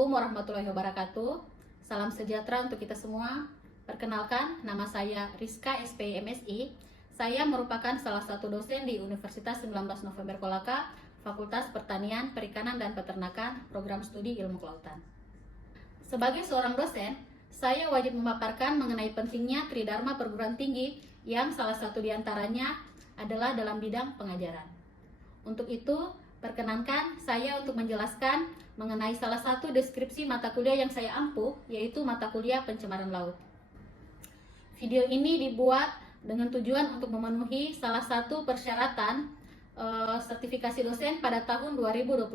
Assalamualaikum warahmatullahi wabarakatuh. Salam sejahtera untuk kita semua. Perkenalkan, nama saya Rizka SPI MSI. Saya merupakan salah satu dosen di Universitas 19 November Kolaka, Fakultas Pertanian, Perikanan, dan Peternakan, Program Studi Ilmu Kelautan. Sebagai seorang dosen, saya wajib memaparkan mengenai pentingnya tridharma perguruan tinggi yang salah satu diantaranya adalah dalam bidang pengajaran. Untuk itu, perkenankan saya untuk menjelaskan mengenai salah satu deskripsi mata kuliah yang saya ampuh, yaitu mata kuliah pencemaran laut. Video ini dibuat dengan tujuan untuk memenuhi salah satu persyaratan sertifikasi dosen pada tahun 2025.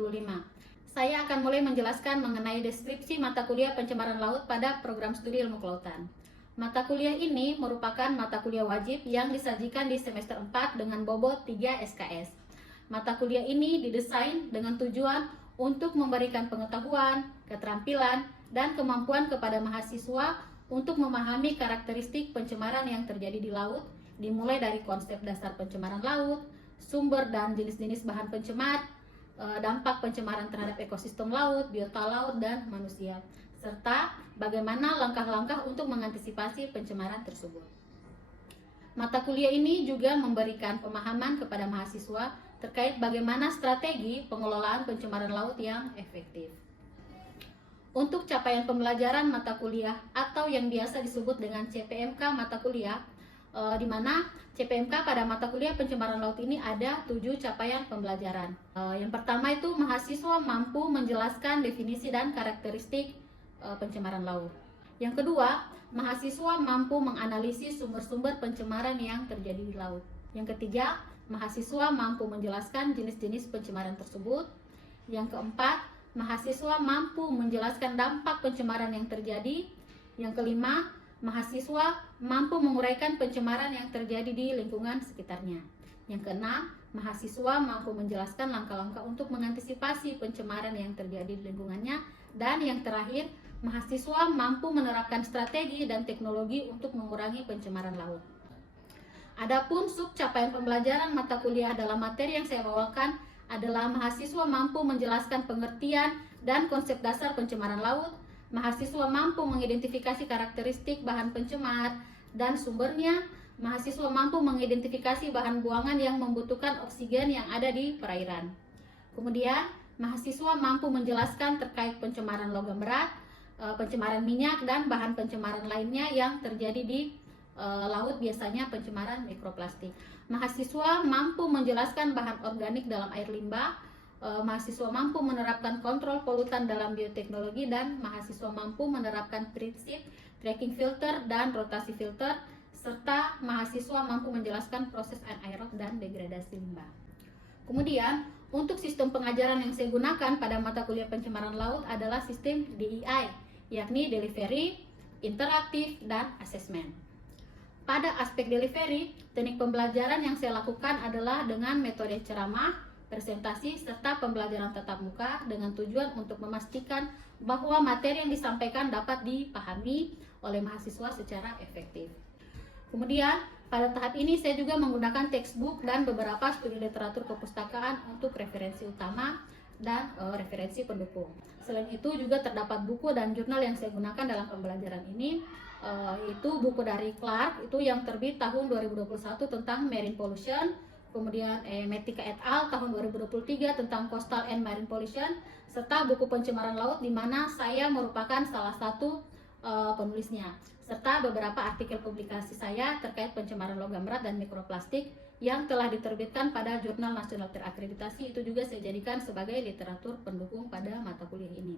Saya akan mulai menjelaskan mengenai deskripsi mata kuliah pencemaran laut pada program studi ilmu kelautan. Mata kuliah ini merupakan mata kuliah wajib yang disajikan di semester 4 dengan bobot 3 SKS. Mata kuliah ini didesain dengan tujuan untuk memberikan pengetahuan, keterampilan, dan kemampuan kepada mahasiswa untuk memahami karakteristik pencemaran yang terjadi di laut, dimulai dari konsep dasar pencemaran laut, sumber dan jenis-jenis bahan pencemar, dampak pencemaran terhadap ekosistem laut, biota laut, dan manusia, serta bagaimana langkah-langkah untuk mengantisipasi pencemaran tersebut. Mata kuliah ini juga memberikan pemahaman kepada mahasiswa terkait bagaimana strategi pengelolaan pencemaran laut yang efektif. Untuk capaian pembelajaran mata kuliah atau yang biasa disebut dengan CPMK mata kuliah, di mana CPMK pada mata kuliah pencemaran laut ini ada 7 capaian pembelajaran. Yang pertama itu mahasiswa mampu menjelaskan definisi dan karakteristik pencemaran laut. Yang kedua, mahasiswa mampu menganalisis sumber-sumber pencemaran yang terjadi di laut. Yang ketiga, mahasiswa mampu menjelaskan jenis-jenis pencemaran tersebut. Yang keempat, mahasiswa mampu menjelaskan dampak pencemaran yang terjadi. Yang kelima, mahasiswa mampu menguraikan pencemaran yang terjadi di lingkungan sekitarnya. Yang keenam, mahasiswa mampu menjelaskan langkah-langkah untuk mengantisipasi pencemaran yang terjadi di lingkungannya. Dan yang terakhir, mahasiswa mampu menerapkan strategi dan teknologi untuk mengurangi pencemaran laut. Adapun sub capaian pembelajaran mata kuliah dalam materi yang saya bawakan adalah mahasiswa mampu menjelaskan pengertian dan konsep dasar pencemaran laut, mahasiswa mampu mengidentifikasi karakteristik bahan pencemar dan sumbernya, mahasiswa mampu mengidentifikasi bahan buangan yang membutuhkan oksigen yang ada di perairan. Kemudian, mahasiswa mampu menjelaskan terkait pencemaran logam berat, pencemaran minyak, dan bahan pencemaran lainnya yang terjadi di laut, biasanya pencemaran mikroplastik. Mahasiswa mampu menjelaskan bahan organik dalam air limbah, mahasiswa mampu menerapkan kontrol polutan dalam bioteknologi, dan mahasiswa mampu menerapkan prinsip tracking filter dan rotasi filter, serta mahasiswa mampu menjelaskan proses anaerob dan degradasi limbah. Kemudian, untuk sistem pengajaran yang saya gunakan pada mata kuliah pencemaran laut adalah sistem DEI, yakni delivery, interaktif, dan asesmen. Pada aspek delivery, teknik pembelajaran yang saya lakukan adalah dengan metode ceramah, presentasi, serta pembelajaran tatap muka dengan tujuan untuk memastikan bahwa materi yang disampaikan dapat dipahami oleh mahasiswa secara efektif. Kemudian, pada tahap ini saya juga menggunakan textbook dan beberapa studi literatur kepustakaan untuk referensi utama dan referensi pendukung. Selain itu juga terdapat buku dan jurnal yang saya gunakan dalam pembelajaran ini, yaitu buku dari Clark itu yang terbit tahun 2021 tentang marine pollution, kemudian Metika et al. Tahun 2023 tentang coastal and marine pollution, serta buku pencemaran laut di mana saya merupakan salah satu penulisnya, serta beberapa artikel publikasi saya terkait pencemaran logam berat dan mikroplastik yang telah diterbitkan pada jurnal nasional terakreditasi. Itu juga saya jadikan sebagai literatur pendukung pada mata kuliah ini.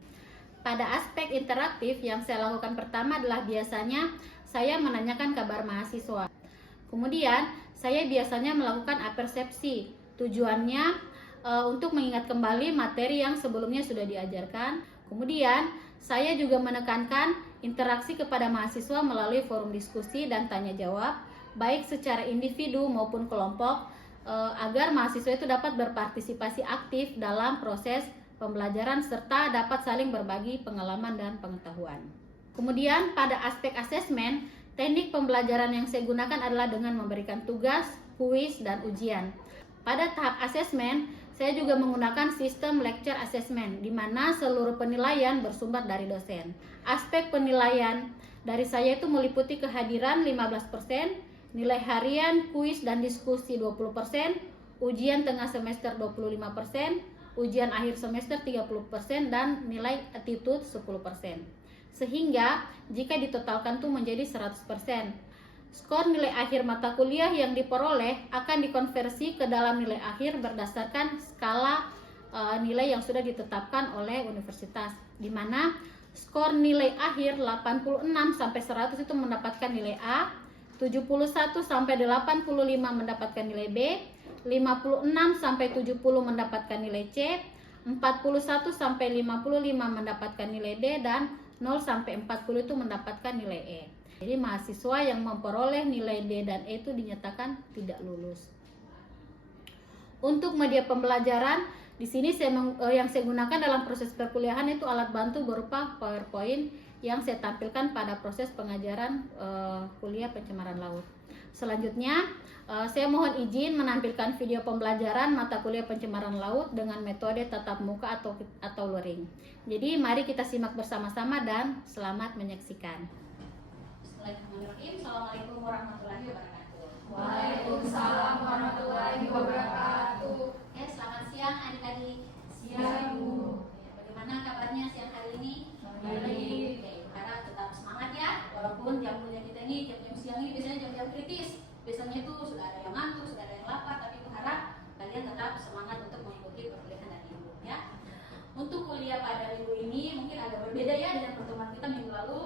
Pada aspek interaktif yang saya lakukan pertama adalah biasanya saya menanyakan kabar mahasiswa. Kemudian saya biasanya melakukan apersepsi. Tujuannya untuk mengingat kembali materi yang sebelumnya sudah diajarkan. Kemudian saya juga menekankan interaksi kepada mahasiswa melalui forum diskusi dan tanya jawab, baik secara individu maupun kelompok, agar mahasiswa itu dapat berpartisipasi aktif dalam proses pembelajaran serta dapat saling berbagi pengalaman dan pengetahuan. Kemudian pada aspek asesmen, teknik pembelajaran yang saya gunakan adalah dengan memberikan tugas, kuis, dan ujian. Pada tahap asesmen, Saya juga menggunakan sistem lecture assessment, di mana seluruh penilaian bersumber dari dosen. Aspek penilaian dari saya itu meliputi kehadiran 15%, nilai harian, kuis dan diskusi 20%, ujian tengah semester 25%, ujian akhir semester 30%, dan nilai attitude 10%. Sehingga jika ditotalkan tuh menjadi 100%. Skor nilai akhir mata kuliah yang diperoleh akan dikonversi ke dalam nilai akhir berdasarkan skala nilai yang sudah ditetapkan oleh universitas, di mana skor nilai akhir 86 sampai 100 itu mendapatkan nilai A, 71 sampai 85 mendapatkan nilai B, 56 sampai 70 mendapatkan nilai C, 41 sampai 55 mendapatkan nilai D, dan 0 sampai 40 itu mendapatkan nilai E. Jadi mahasiswa yang memperoleh nilai D dan E itu dinyatakan tidak lulus. Untuk media pembelajaran, di sini yang saya gunakan dalam proses perkuliahan itu alat bantu berupa PowerPoint yang saya tampilkan pada proses pengajaran kuliah pencemaran laut. Selanjutnya, saya mohon izin menampilkan video pembelajaran mata kuliah pencemaran laut dengan metode tatap muka atau luring. Jadi mari kita simak bersama-sama dan selamat menyaksikan. Bismillahirrahmanirrahim. Assalamualaikum warahmatullahi wabarakatuh. Waalaikumsalam warahmatullahi wabarakatuh. Ya, selamat siang adik-adik. Siang, Bu. Ya, bagaimana kabarnya siang hari ini? Baik. Oke, harap tetap semangat ya. Walaupun jam kuliah kita ini jam-jam siang ini biasanya jam-jam kritis. Biasanya itu sudah ada yang ngantuk, sudah ada yang lapar, tapi aku harap kalian tetap semangat untuk mengikuti perkuliahan dari Ibu ya. Untuk kuliah pada minggu ini mungkin agak berbeda ya dengan pertemuan kita minggu lalu.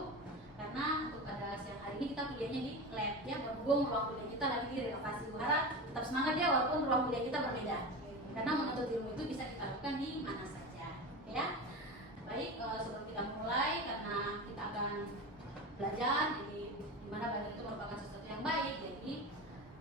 Karena untuk pada siang hari ini kita kuliahnya di lab ya, berhubung ruang kuliah kita lagi direnovasi. Harap tetap semangat ya walaupun ruang kuliah kita berbeda. Karena menuntut ilmu itu bisa kita lakukan di mana saja, ya. Baik, sebelum kita mulai, karena kita akan belajar, jadi dimana belajar itu merupakan sesuatu yang baik, jadi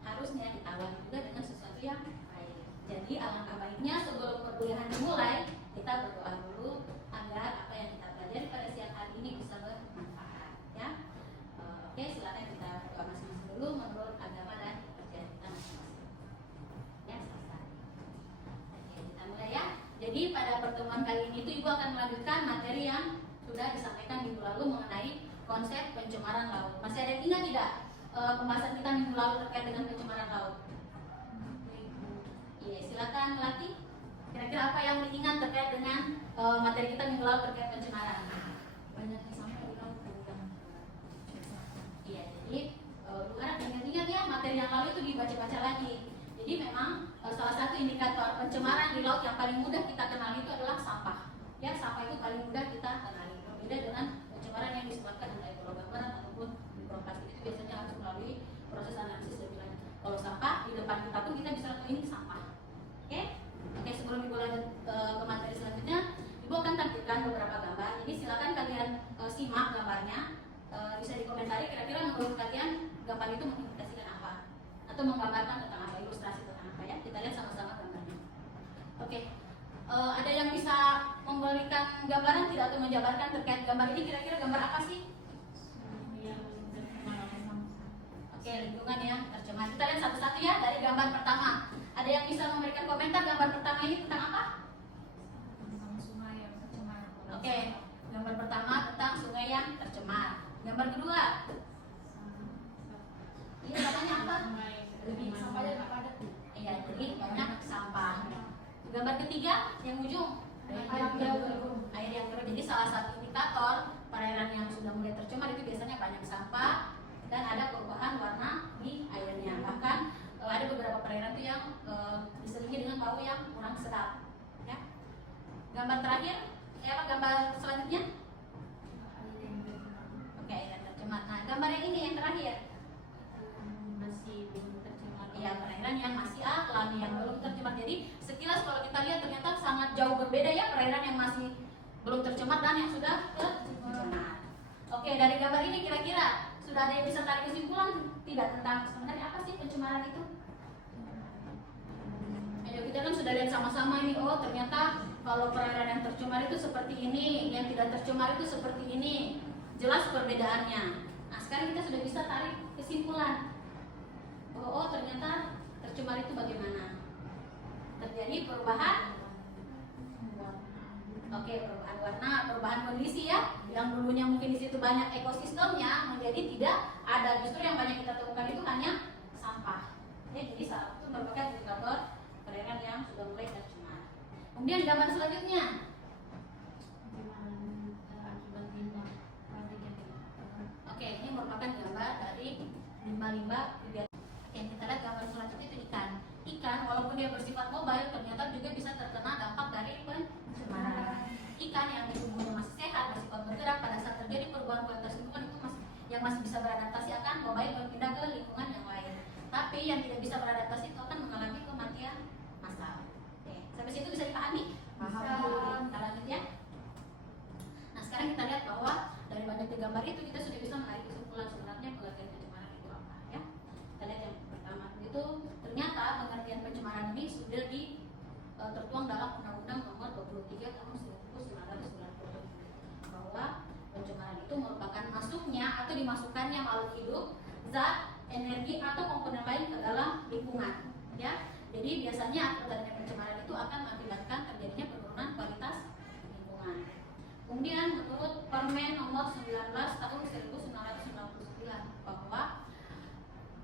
harusnya kita awali juga dengan sesuatu yang baik. Jadi alangkah baiknya sebelum perkuliahan dimulai, kita berdoa dulu agar apa yang kita pelajari pada siang hari ini bisa bermanfaat. Ya, oke, silakan kita berdoa masing-masing dulu menurut agama dan percaya kita masing-masing. Ya, selesai. Oke, kita mulai ya. Jadi pada pertemuan kali ini itu Ibu akan melanjutkan materi yang sudah disampaikan minggu lalu mengenai konsep pencemaran laut. Masih ada yang ingat tidak pembahasan kita minggu lalu terkait dengan pencemaran laut? Iya, silakan Melati. Kira-kira apa yang diingat terkait dengan materi kita minggu lalu terkait pencemaran? Banyak yang sampai di laut. Iya, jadi harap ingat-ingat ya materi yang lalu itu dibaca-baca lagi. Jadi memang salah satu indikator pencemaran di laut yang paling mudah kita kenali itu adalah sampah. Ya, sampah itu paling mudah kita kenali. Berbeda dengan pencemaran yang disebabkan oleh logam berat ataupun mikroplastik, itu biasanya harus melalui proses analisis lebih lanjut. Kalau sampah di depan kita pun kita bisa tahu ini sampah. Oke? Oke, sebelum Ibu lanjut ke materi selanjutnya, Ibu akan tampilkan beberapa gambar. Jadi silakan kalian simak gambarnya. Bisa dikomentari kira-kira menurut kalian gambar itu mengindikasikan apa atau menggambarkan tentang apa, ilustrasi tentang apa ya. Kita lihat sama-sama gambarnya. Oke. Ada yang bisa memberikan gambaran tidak atau menjabarkan terkait gambar ini, kira-kira gambar apa sih? Oke, lingkungan yang tercemar. Kita lihat satu-satu ya dari gambar pertama. Ada yang bisa memberikan komentar gambar pertama ini tentang apa? Tentang sungai yang tercemar. Oke, gambar pertama tentang sungai yang tercemar. Gambar kedua, iya katanya apa? Lebih sampahnya nggak padat. Iya, jadi banyak sampah. Gambar ketiga, yang ujung, air yang keruh. Jadi salah satu indikator perairan yang sudah mulai tercemar itu biasanya banyak sampah dan ada perubahan warna di airnya. Bahkan ada beberapa perairan itu yang diselingi dengan bau yang kurang sedap. Ya. Gambar terakhir, apa gambar selanjutnya? Oke, air yang tercemar. Nah, gambar yang ini yang terakhir. Masih belum tercemar. Ya, perairan yang masih alami, yang belum tercemar. Jadi sekilas kalau kita lihat ternyata sangat jauh berbeda ya perairan yang masih belum tercemar dan yang sudah tercemar. Oke, dari gambar ini kira-kira sudah ada yang bisa tarik kesimpulan tidak tentang sebenarnya apa sih pencemaran itu? Ayo kita kan sudah lihat sama-sama ini, oh ternyata kalau perairan yang tercemar itu seperti ini, yang tidak tercemar itu seperti ini. Jelas perbedaannya. Nah, sekarang kita sudah bisa tarik kesimpulan. Oh ternyata tercemar itu bagaimana? terjadi perubahan. Oke, perubahan warna, perubahan kondisi ya. Yang dulunya mungkin di situ banyak ekosistemnya menjadi tidak ada. Justru yang banyak kita temukan itu hanya sampah. Ya, jadi salah satu merupakan indikator perairan yang sudah mulai tercemar. Kemudian gambar selanjutnya. Akibat limbah pabrik yang dibakar. Oke, ini merupakan gambar dari limbah-limbah. Oke, kita lihat gambar selanjutnya itu ikan. Ikan walaupun dia bersifat mobile ternyata juga bisa terkena dampak dari pencemaran. Ikan yang di tubuhnya masih sehat, bersifat bergerak pada saat terjadi perubahan kualitas lingkungan itu masih bisa beradaptasi akan mobile berpindah ke lingkungan yang lain. Tapi yang tidak bisa beradaptasi itu akan mengalami kematian massal. Oke, sampai situ bisa dipahami? Paham. Kita lanjut ya. Nah, sekarang kita lihat bahwa dari banyak gambar itu kita sudah bisa menarik kesimpulan sebenarnya pengertian pencemaran itu apa ya. Kita lihat yang pertama itu ternyata pengertian pencemaran ini sudah tertuang dalam Undang-Undang Nomor 23 Tahun 1990 bahwa pencemaran itu merupakan masuknya atau dimasukkannya makhluk hidup, zat, energi atau komponen lain ke dalam lingkungan ya. Jadi biasanya terjadinya pencemaran itu akan mengakibatkan terjadinya penurunan kualitas lingkungan. Kemudian menurut Permen Nomor 19 Tahun 1999 bahwa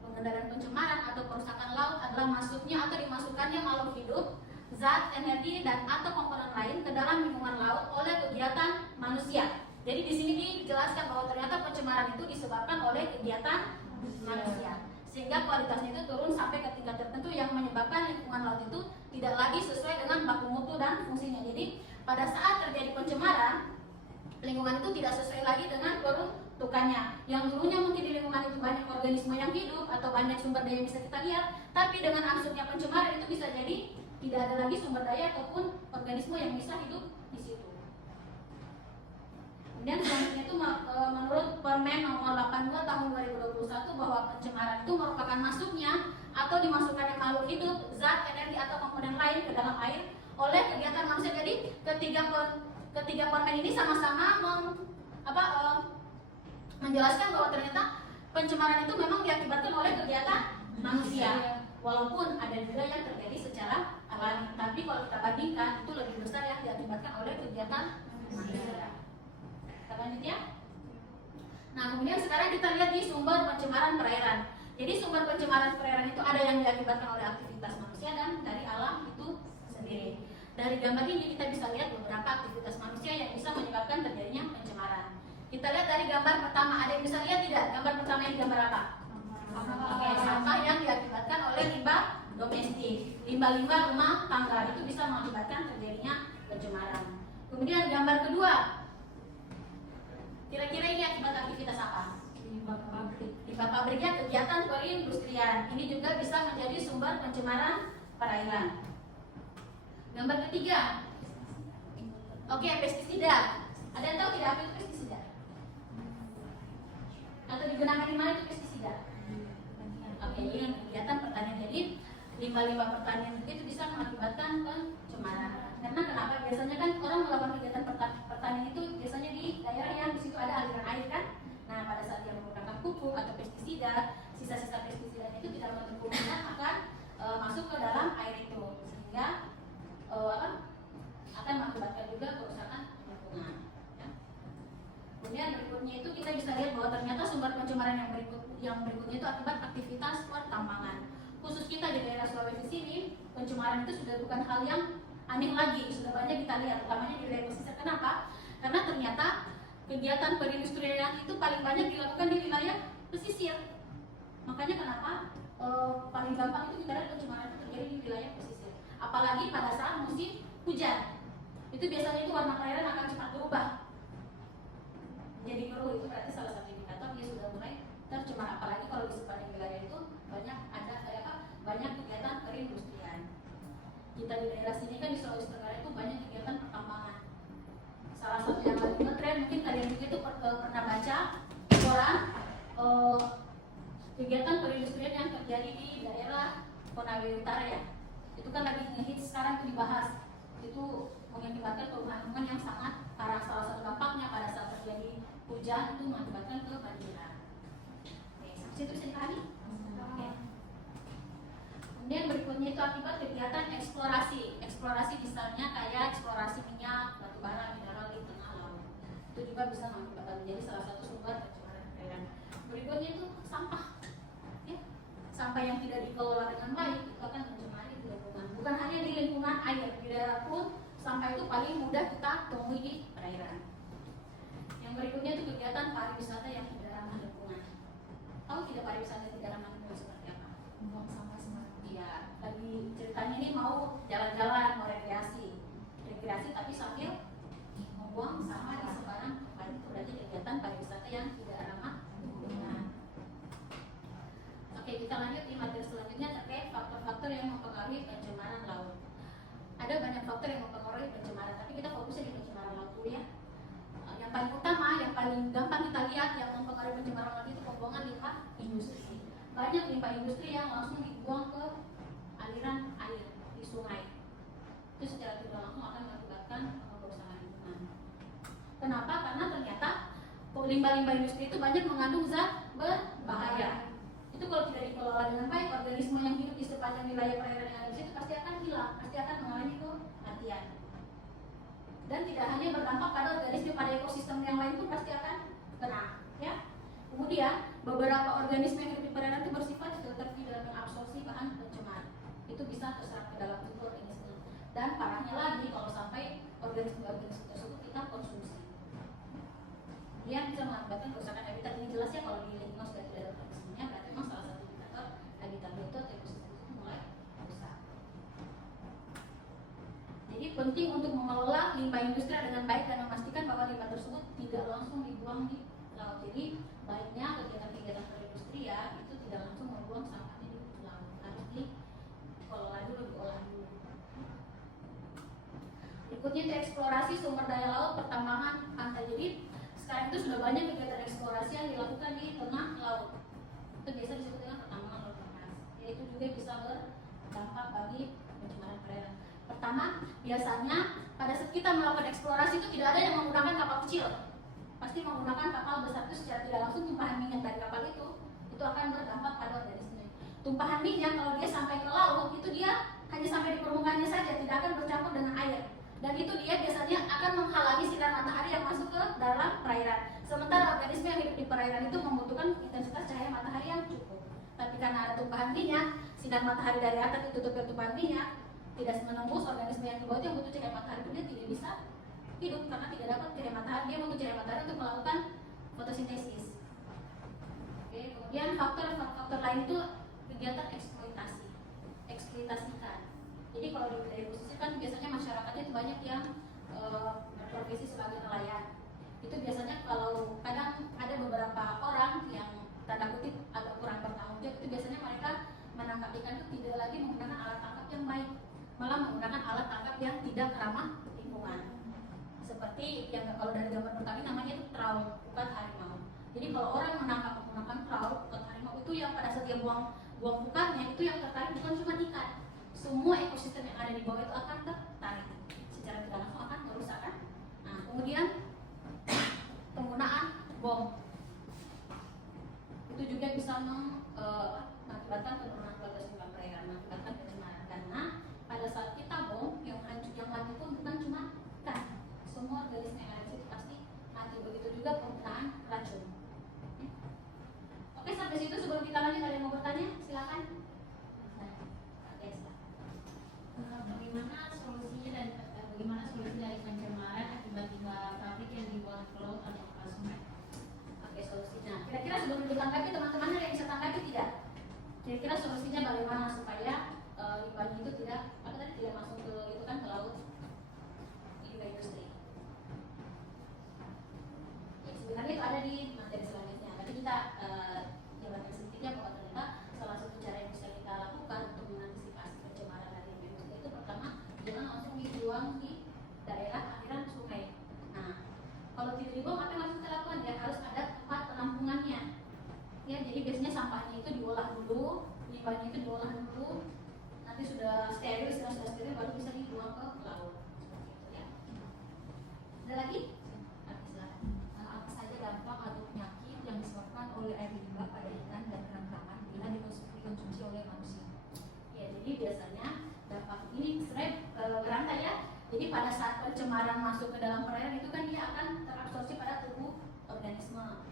pengendalian pencemaran atau kerusakan laut adalah masuknya atau dimasukkannya makhluk hidup, zat, energi dan atau komponen lain ke dalam lingkungan laut oleh kegiatan manusia. Jadi di sini dijelaskan bahwa ternyata pencemaran itu disebabkan oleh kegiatan manusia, sehingga kualitasnya itu turun sampai ke tingkat tertentu yang menyebabkan lingkungan laut itu tidak lagi sesuai dengan baku mutu dan fungsinya. Jadi pada saat terjadi pencemaran, lingkungan itu tidak sesuai lagi dengan peruntukannya. Yang dulunya mungkin di lingkungan itu banyak organisme yang hidup atau banyak sumber daya yang bisa kita lihat, tapi dengan masuknya pencemaran itu bisa jadi tidak ada lagi sumber daya ataupun organisme yang bisa hidup di situ. Kemudian selanjutnya itu menurut Permen Nomor 82 Tahun 2021 bahwa pencemaran itu merupakan masuknya atau dimasukkannya makhluk hidup, zat, energi atau komponen lain ke dalam air oleh kegiatan manusia. Jadi ketiga permen ini sama-sama menjelaskan bahwa ternyata pencemaran itu memang diakibatkan oleh kegiatan manusia. Walaupun ada juga yang terjadi secara alami, tapi kalau kita bandingkan itu lebih besar yang diakibatkan oleh kegiatan manusia. Kita lanjut ya. Nah, kemudian sekarang kita lihat di sumber pencemaran perairan. Jadi sumber pencemaran perairan itu ada yang diakibatkan oleh aktivitas manusia dan dari alam itu sendiri. Dari gambar ini kita bisa lihat beberapa aktivitas manusia yang bisa menyebabkan terjadinya pencemaran. Kita lihat dari gambar pertama, ada yang bisa lihat tidak? Gambar pertama ini gambar apa? Oke, sampah yang diakibatkan oleh limbah domestik, limbah-limbah rumah tangga itu bisa mengakibatkan terjadinya pencemaran. Kemudian gambar kedua, kira-kira ini akibat aktivitas apa? Limbah pabrik. Limbah pabriknya kegiatan perindustrian. Ini juga bisa menjadi sumber pencemaran perairan. Gambar ketiga, oke, pestisida. Ada yang tahu tidak apa itu pestisida? Atau digunakan di mana itu pestisida? Oke, ini yang kegiatan pertanian. Jadi limbah-limbah pertanian itu bisa mengakibatkan pencemaran. Karena kenapa? Biasanya kan orang melakukan kegiatan pertanian itu biasanya di daerah yang di situ ada aliran air kan. Nah, pada saat dia menggunakan pupuk atau pestisida, sisa-sisa pestisida itu tidak menutup kemungkinan akan masuk ke dalam air itu, sehingga akan mengakibatkan juga kerusakan lingkungan. Ya. Kemudian berikutnya itu kita bisa lihat bahwa ternyata sumber pencemaran yang berikutnya itu akibat aktivitas pertambangan. Khusus kita di daerah Sulawesi sini, pencemaran itu sudah bukan hal yang aneh lagi, sudah banyak kita lihat, utamanya di wilayah pesisir. Kenapa? Karena ternyata kegiatan perindustrian itu paling banyak dilakukan di wilayah pesisir. Makanya kenapa paling gampang itu kita lihat pencemaran itu terjadi di wilayah pesisir. Apalagi pada saat musim hujan, itu biasanya itu warna perairan akan cepat berubah jadi keruh. Itu berarti salah satu indikator dia sudah mulai tercemar. Apalagi kalau di sepanjang wilayah itu banyak kegiatan perindustrian. Kita di daerah sini kan di Sulawesi Tenggara itu banyak kegiatan pertambangan. Salah satu yang lagi ngetren mungkin kalian juga itu pernah baca koran kegiatan perindustrian yang terjadi di daerah Konawe Utara ya. Itu kan lagi ngehits sekarang itu dibahas. Itu mengakibatkan perubahan lingkungan yang sangat parah. Salah satu dampaknya pada saat terjadi hujan itu mengakibatkan kebanjiran. Oke, sampai situ bisa dipahami? Oke. Kemudian berikutnya itu akibat kegiatan eksplorasi bisa menjadi salah satu sumber pencemaran perairan. Berikutnya itu sampah, ya. Sampah yang tidak dikelola dengan baik itu akan mencemari lingkungan. Bukan hanya di lingkungan air, di darat pun sampah itu paling mudah kita temui di perairan. Yang berikutnya itu kegiatan pariwisata yang tidak ramah lingkungan. Tahu tidak pariwisata yang tidak ramah lingkungan seperti apa? Membuang sampah sembarangan. Iya, tadi ceritanya ini mau jalan-jalan, mau rekreasi, tapi sambil membuang sampah di sembarang tempat. Itu berarti kegiatan pariwisata yang tidak ramah lingkungan. Oke, kita lanjut di materi selanjutnya terkait faktor-faktor yang mempengaruhi pencemaran laut. Ada banyak faktor yang mempengaruhi pencemaran, tapi kita fokusnya di pencemaran laut dulu ya. Yang paling utama, yang paling gampang kita lihat yang mempengaruhi pencemaran laut itu pembuangan limbah industri. Banyak limbah industri yang langsung dibuang ke aliran air di sungai. Itu secara tidak langsung akan mengakibatkan kerusakan lingkungan. Kenapa? Karena ternyata limbah-limbah industri itu banyak mengandung zat berbahaya. Itu kalau tidak dikelola dengan baik, organisme yang hidup di sepanjang wilayah perairan yang ada di situ pasti akan hilang, pasti akan mengalami kematian. Dan tidak hanya berdampak pada organisme, pada ekosistem yang lain pun pasti akan kena, ya. Kemudian beberapa organisme yang hidup di perairan itu bersifat filter dalam mengabsorpsi bahan pencemar. Itu bisa terserap ke dalam tubuh organisme. Dan parahnya lagi kalau sampai organisme-organisme tersebut kita konsumsi, dia bisa mengakibatkan kerusakan habitat. Ini jelas ya kalau di lingkungan sudah tidak ada organismenya, berarti memang salah satu indikator habitat itu atau ekosistem itu mulai rusak. Jadi penting untuk mengelola limbah industri dengan baik dan memastikan bahwa limbah tersebut tidak langsung dibuang di laut. Jadi baiknya kegiatan-kegiatan perindustrian itu tidak langsung membuang sampahnya di laut, harus dikelola dulu, diolah dulu. Berikutnya itu eksplorasi sumber daya laut, pertambangan pantai. Jadi sekarang itu sudah banyak kegiatan eksplorasi yang dilakukan di tengah laut. Itu biasa disebut dengan pertambangan laut lepas. Yaitu juga bisa berdampak bagi pencemaran perairan. Pertama, biasanya pada saat kita melakukan eksplorasi itu tidak ada yang menggunakan kapal kecil. Pasti menggunakan kapal besar. Itu secara tidak langsung tumpahan minyak dari kapal itu akan berdampak pada organisme. Tumpahan minyak kalau dia sampai ke laut itu dia hanya sampai di permukaannya saja, tidak akan bercampur dengan air. Dan itu dia biasanya akan menghalangi sinar matahari yang masuk ke dalam perairan. Sementara organisme yang hidup di perairan itu membutuhkan intensitas cahaya matahari yang cukup. Tapi karena ada tumpahan minyak, sinar matahari dari atas ditutup tumpahan minyak, tidak menembus organisme yang di bawah yang butuh cahaya matahari itu dia tidak bisa hidup karena tidak dapat cahaya matahari. Dia butuh cahaya matahari untuk melakukan fotosintesis. Oke, kemudian faktor lain itu kegiatan eksploitasikan. Jadi kalau di wilayah pesisir kan biasanya masyarakatnya itu banyak yang berprofesi sebagai nelayan. Itu biasanya kalau kadang ada beberapa orang yang tanda kutip agak kurang bertanggung jawab, itu biasanya mereka menangkap ikan itu tidak lagi menggunakan alat tangkap yang baik, malah menggunakan alat tangkap yang tidak ramah lingkungan. Seperti yang kalau dari gambar pertama namanya itu trawl, bukan harimau. Jadi kalau orang menangkap menggunakan trawl, bukan harimau, itu yang pada saat dia buang bukannya itu yang tertarik bukan cuma ikan. Semua ekosistem yang ada di bawah itu akan tertarik, secara tidak langsung akan merusak kan. Nah, kemudian penggunaan bom itu juga bisa mengakibatkan penurunan kualitas lingkungan perairan, mengakibatkan pencemaran. Karena pada saat kita bom, yang mati pun bukan cuma ikan, semua organisme yang ada di situ pasti mati. Begitu juga penggunaan racun. Oke, sampai situ. Sebelum kita lanjut, ada yang mau bertanya? Silakan. Bagaimana solusi dari pencemaran akibat limbah pabrik yang dibuang ke laut atau ke sungai? Oke, solusinya. Kira-kira sebelum ditanggapi, teman-teman ada yang bisa tanggapi tidak? Kira-kira solusinya bagaimana supaya limbahnya itu tidak masuk ke itu kan ke laut, limbah industri. Ya, sebenarnya itu ada di materi selanjutnya. Tapi kita jalankan sedikitnya bahwa ternyata salah satu cara yang bisa kita lakukan untuk mengantisipasi pencemaran dari limbah industri itu pertama, jangan langsung dibuang di daerah aliran sungai. Nah, kalau tidak dibuang, apa yang harus kita lakukan? Ya harus ada tempat penampungannya. Ya, jadi biasanya sampahnya itu diolah dulu, limbahnya itu diolah dulu. Nanti sudah steril, baru bisa dibuang ke laut. Seperti itu ya. Ada lagi? Apa saja dampak atau penyakit yang disebabkan oleh air limbah pada ikan dan kerang-kerangan bila dikonsumsi oleh manusia? Ya, jadi biasanya dampak ini sebenarnya berantai ya. Jadi pada pada saat pencemaran masuk ke dalam perairan itu kan dia akan terabsorpsi pada tubuh organisme.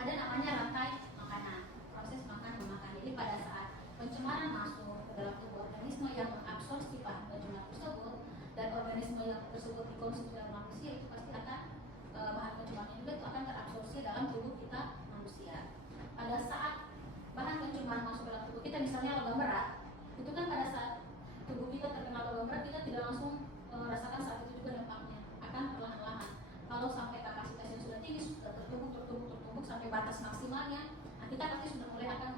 Ada namanya rantai makanan, proses makan memakan. Jadi pada saat pencemaran masuk ke dalam tubuh organisme yang mengabsorpsi bahan pencemar tersebut dan organisme yang tersebut dikonsumsi oleh manusia, itu pasti akan bahan pencemarnya juga itu akan terabsorpsi dalam tubuh kita manusia. Pada saat bahan pencemar masuk ke dalam tubuh kita, misalnya logam berat, itu kan pada saat tubuh kita terkena logam berat, kita tidak langsung merasakan saat itu juga dampaknya, akan perlahan-lahan. Kalau sampai kapasitasnya sudah tinggi, sudah tertumbuk sampai batas maksimalnya, nah kita pasti sudah mulai akan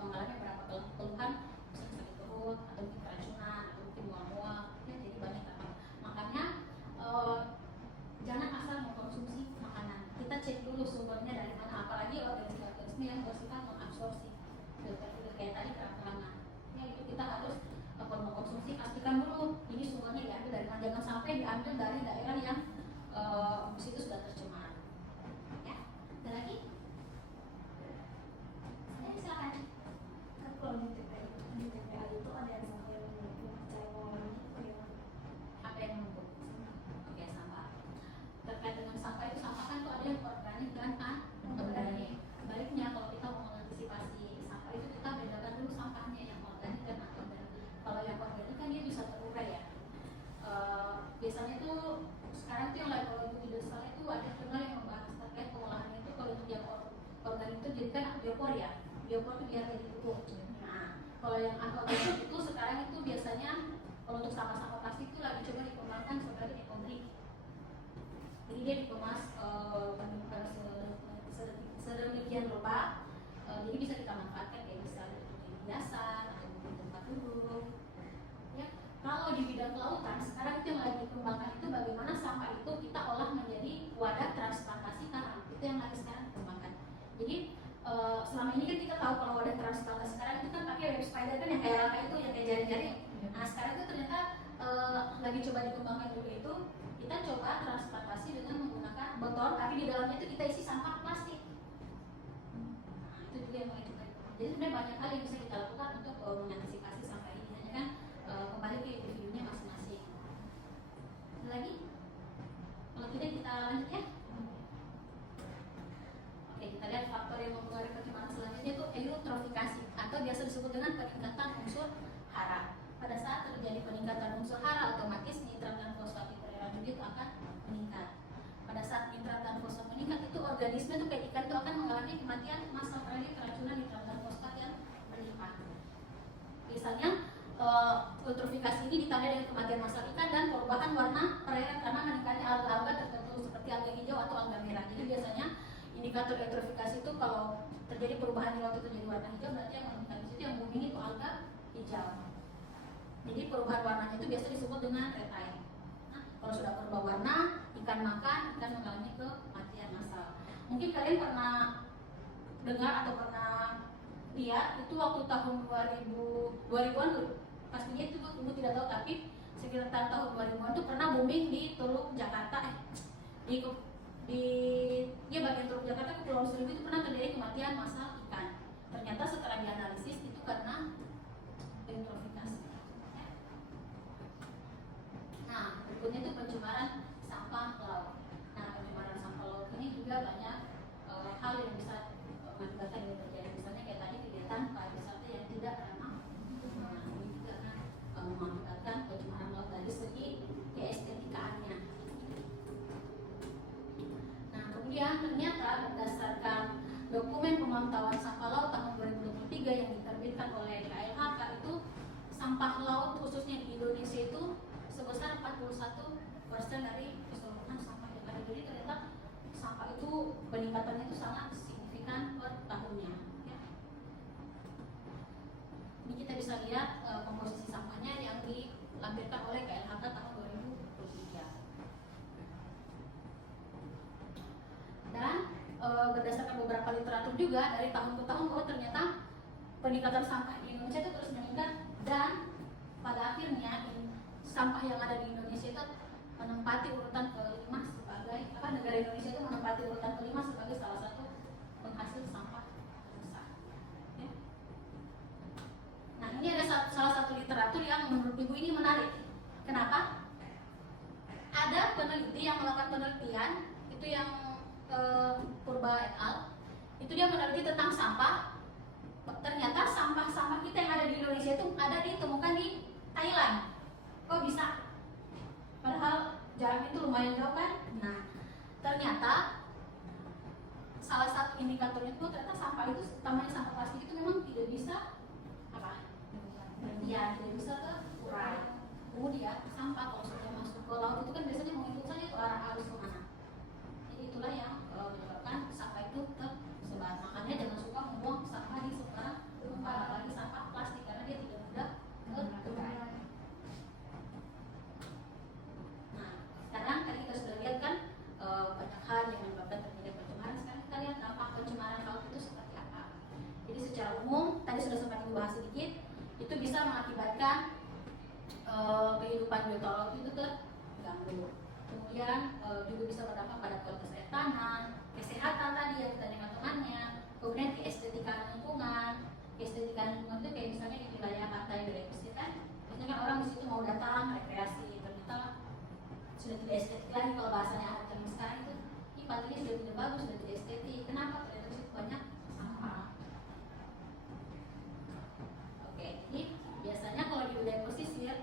mengalami beberapa keluhan, misalnya sakit perut, atau mungkin keracunan, atau mungkin mual-mual, ya, jadi banyak hal. Makanya jangan asal mengkonsumsi makanan. Kita cek dulu sumbernya dari mana, apalagi organisme yang bersifat mengabsorpsi. Kayak tadi kerang-kerangan, ya itu kita harus kalau mengkonsumsi pastikan dulu ini sumbernya diambil dari mana, jangan sampai diambil dari daerah yang di situ sudah tercemar. Ya, ada lagi? Ya, silakan. Kan kalau di TPA itu ada yang sampai percaya orang itu bagaimana? Apa yang menumpuk? Oke, sampah. Terkait dengan sampah itu, sampah kan tuh ada yang organik dan anorganik. Baiknya kalau kita mau mengantisipasi sampah itu, kita bedakan dulu sampahnya yang organik dan anorganik. Kalau yang organik kan dia bisa terurai ya. Biasanya tuh sekarang tuh yang lagi, kalau itu tidak salah itu ada jurnal yang membahas terkait pengolahannya itu. Kalau untuk yang organik itu jadi kan biopor ya, biopor itu biar jadi pupuk. Nah, kalau yang anorganik itu sekarang itu biasanya kalau untuk sampah-sampah plastik itu lagi coba dikembangkan sebagai ekobrik. Jadi dia dikemas sedemikian rupa, jadi bisa kita manfaatkan kayak misalnya untuk hiasan atau mungkin tempat duduk. Ya, kalau di bidang kelautan sekarang itu yang lagi dikembangkan itu bagaimana sampah itu kita olah menjadi wadah transplantasi karang. Itu yang lagi sekarang dikembangkan. Jadi selama ini kan kita tahu kalau wadah transplantasi karang itu kan pakai web spider kan yang kayak rangka itu, yang kayak jaring-jaring. Nah sekarang itu ternyata lagi coba dikembangkan juga itu, kita coba transplantasi dengan menggunakan botol, tapi di dalamnya itu kita isi sampah plastik. Nah itu juga yang mau kita. Jadi sebenarnya banyak hal yang bisa kita lakukan untuk mengantisipasi sampah ini. Hanya kan kembali ke individunya masing-masing. Ada lagi? Kalau tidak kita lanjut ya. Oke, kita lihat faktor yang mempengaruhi pencemaran selanjutnya itu eutrofikasi atau biasa disebut dengan peningkatan unsur hara. Pada saat terjadi peningkatan unsur hara, otomatis nitrat dan fosfat di perairan juga itu akan meningkat. Pada saat nitrat dan fosfat meningkat itu organisme itu kayak ikan itu akan mengalami kematian massal karena keracunan nitrat dan fosfat yang berlimpah. Biasanya eutrofikasi ini ditandai dengan kematian massal ikan dan perubahan warna perairan karena meningkatnya alga-alga tertentu seperti alga hijau atau alga merah. Jadi biasanya indikator eutrofikasi itu kalau terjadi perubahan di laut itu jadi warna hijau, berarti yang meningkat di situ yang booming itu alga hijau. Jadi perubahan warnanya itu biasa disebut dengan red tide. Nah, kalau sudah berubah warna, ikan makan, ikan mengalami kematian massal. Mungkin kalian pernah dengar atau pernah lihat itu waktu tahun 2000-an pastinya itu ibu tidak tahu, tapi sekitar tahun 2000-an itu pernah booming di Teluk Jakarta di bagian Teluk Jakarta ke Pulau Seribu itu pernah terjadi kematian massal ikan. Ternyata setelah dianalisis itu karena eutrofikasi. Nah, berikutnya itu pencemaran sampah laut. Nah, pencemaran sampah laut ini juga banyak hal yang bisa mengakibatkan ini terjadi. Misalnya kayak tadi kegiatan pariwisata yang tidak ramah lingkungan. Ini juga akan mengakibatkan pencemaran laut dari segi keestetikaannya. Nah, kemudian ternyata berdasarkan dokumen pemantauan sampah laut tahun 2023 yang diterbitkan oleh KLHK itu, sampah laut khususnya di Indonesia itu sebesar 41% dari keseluruhan sampah yang ada. Jadi ternyata sampah itu peningkatannya itu sangat signifikan per tahunnya. Ya. Ini kita bisa lihat komposisi sampahnya yang dilampirkan oleh KLHK tahun 2023. Dan berdasarkan beberapa literatur juga dari tahun ke tahun bahwa ternyata peningkatan sampah di Indonesia itu terus meningkat, dan pada akhirnya sampah yang ada di Indonesia itu menempati urutan kelima sebagai negara Indonesia itu menempati urutan kelima sebagai salah satu penghasil sampah terbesar. Ya. Nah ini ada salah satu literatur yang menurut ibu ini menarik. Kenapa? ada peneliti yang melakukan penelitian itu yang Purba et al. Itu dia meneliti tentang sampah. Ternyata sampah-sampah kita yang ada di Indonesia itu ada ditemukan di Thailand. Kok bisa? Padahal jarak itu lumayan jauh kan? Nah, ternyata salah satu indikatornya itu ternyata sampah itu, utamanya sampah plastik itu memang tidak bisa apa? Ya, tidak bisa terurai. Kemudian sampah kalau sudah masuk ke laut itu kan biasanya mengikut saja ke arah arus kemana. Jadi itulah yang menyebabkan sampah itu tersebar. Makanya jangan suka membuang sampah di sebarang tempat, apalagi sampah plastik karena dia tidak mudah terurai. Nah, sekarang tadi kita sudah lihat kan banyak hal yang menyebabkan terjadi pencemaran. Sekarang kita lihat dampak pencemaran laut itu seperti apa. Jadi secara umum tadi sudah sempat dibahas sedikit, itu bisa mengakibatkan kehidupan biota laut itu terganggu. Kemudian juga bisa berdampak pada kualitas air tanah, kesehatan tadi yang kita dengar temannya, kemudian keestetikan lingkungan. Keestetikan lingkungan itu kayak misalnya di wilayah pantai wilayah pesisir, biasanya kan orang di situ mau datang rekreasi, ternyata sudah tidak estetik lagi kalau bahasanya anak zaman sekarang itu. Ini pantainya sudah tidak bagus, sudah tidak estetik. Kenapa? Ternyata di situ banyak sampah. Oke, jadi biasanya kalau di wilayah pesisir,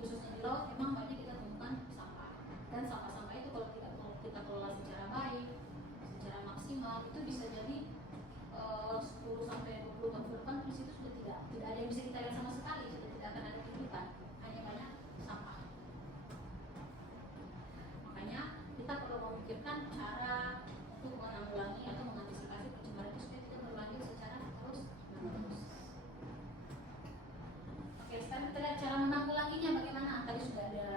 khususnya di laut, memang banyak kita temukan sampah. Dan sampah-sampah itu kalau kita kelola secara baik, secara maksimal, itu bisa jadi 10 sampai 20 tahun ke depan di situ sudah tidak ada yang bisa kita lihat sama sekali, sudah tidak akan ada kehidupan, hanya banyak sampah. Makanya kita perlu memikirkan cara untuk menanggulangi atau mengantisipasi pencemaran itu supaya tidak berlanjut secara terus menerus. Oke, sekarang kita lihat cara menanggulanginya bagaimana. Tadi sudah ada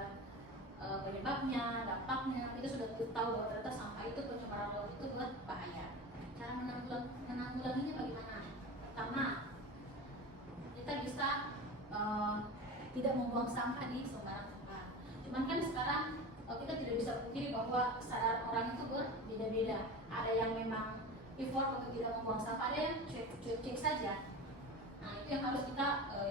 penyebabnya, dampaknya. Kita sudah tahu bahwa ternyata sampah itu, pencemaran laut itu berbahaya. Cara menanggulanginya bagaimana? Pertama, kita bisa tidak membuang sampah di sembarang tempat. Cuman kan sekarang kita tidak bisa pungkiri bahwa kesadaran orang itu berbeda-beda. Ada yang memang effort untuk tidak membuang sampah, ada yang cuek-cuek saja. Nah, itu yang harus kita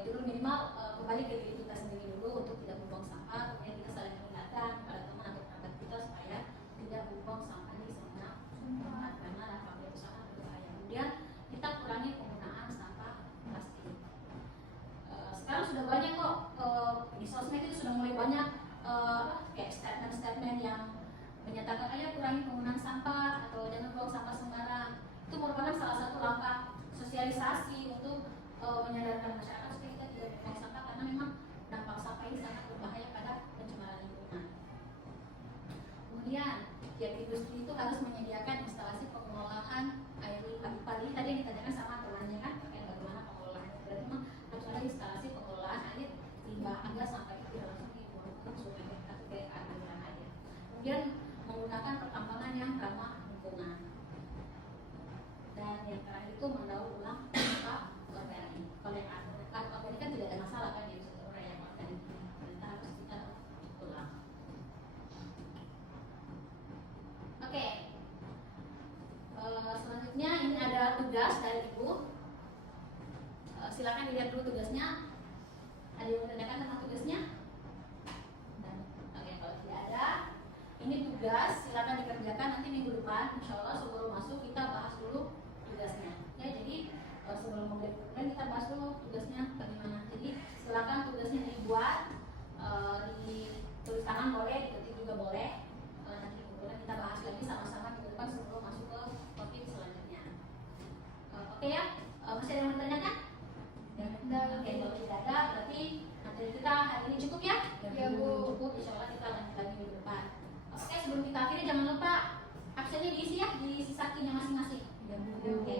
dulu minimal kembali ke diri kita sendiri dulu untuk tidak membuang sampah. Kemudian kita saling mengingatkan pada teman atau kerabat kita supaya tidak membuang sampah di sembarang tempat karena dampaknya itu sangat berbahaya. Kemudian kita kurangi penggunaan sampah plastik. Sekarang sudah banyak kok di sosmed itu sudah mulai banyak kayak statement-statement yang menyatakan ayo kurangi penggunaan sampah atau jangan buang sampah sembarang. Itu merupakan salah satu langkah sosialisasi untuk menyadarkan masyarakat supaya kita tidak membuang sampah karena memang dampak sampah ini sangat berbahaya pada pencemaran lingkungan. Kemudian tiap industri itu harus menyediakan instalasi pengelolaan air limbah. Tadi yang ditanyakan sama temannya kan terkait bagaimana pengelolaan. Berarti memang harus ada instalasi pengelolaan air limbah agar sampah itu tidak langsung dibuang ke sungai atau ke aliran air. Kemudian menggunakan pertambangan yang ramah lingkungan. Dan yang terakhir itu mendaur ulang sampah organik. Kalau yang organik kan tidak ada masalah kan, ya bisa terurai. Yang organik kita harus kita ulang. Oke. Selanjutnya ini ada tugas dari Ibu. Silakan dilihat dulu tugasnya. Ada yang menanyakan tentang tugasnya? Oke, kalau tidak ada, ini tugas silakan dikerjakan nanti minggu depan. Insya Allah sebelum masuk kita bahas dulu tugasnya. Ya, jadi sebelum mulai program kita bahas dulu tugasnya bagaimana. Jadi silakan tugasnya dibuat, ditulis tangan boleh, diketik juga boleh. Nanti kemudian kita bahas lagi sama-sama minggu depan sebelum masuk ke topik selanjutnya. Oke ya, masih ada yang mau ditanyakan? Oke, kalau tidak ada berarti nanti kita hari ini cukup ya? Ya, Bu. Cukup, insya Allah kita lanjut lagi minggu depan. Oke, sebelum kita akhiri jangan lupa absennya diisi ya, diisi sakinya masing-masing. Ya, Bu. Oke,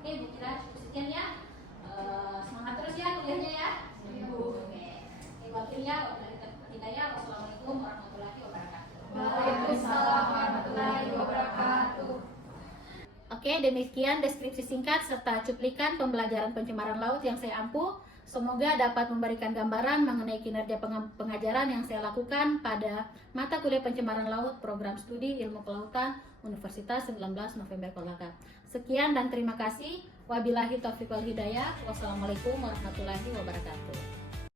Bu Kira cukup sekian ya. Semangat terus ya kuliahnya ya. Ya, Bu. Oke, wakil ya, wassalamualaikum warahmatullahi wabarakatuh. Waalaikumsalam warahmatullahi wabarakatuh. Oke, demikian deskripsi singkat serta cuplikan pembelajaran pencemaran laut yang saya ampuh. Semoga dapat memberikan gambaran mengenai kinerja pengajaran yang saya lakukan pada mata kuliah pencemaran laut program studi ilmu kelautan Universitas 19 November Kolaka. Sekian dan terima kasih. Wabillahi taufiq wal hidayah. Wassalamualaikum warahmatullahi wabarakatuh.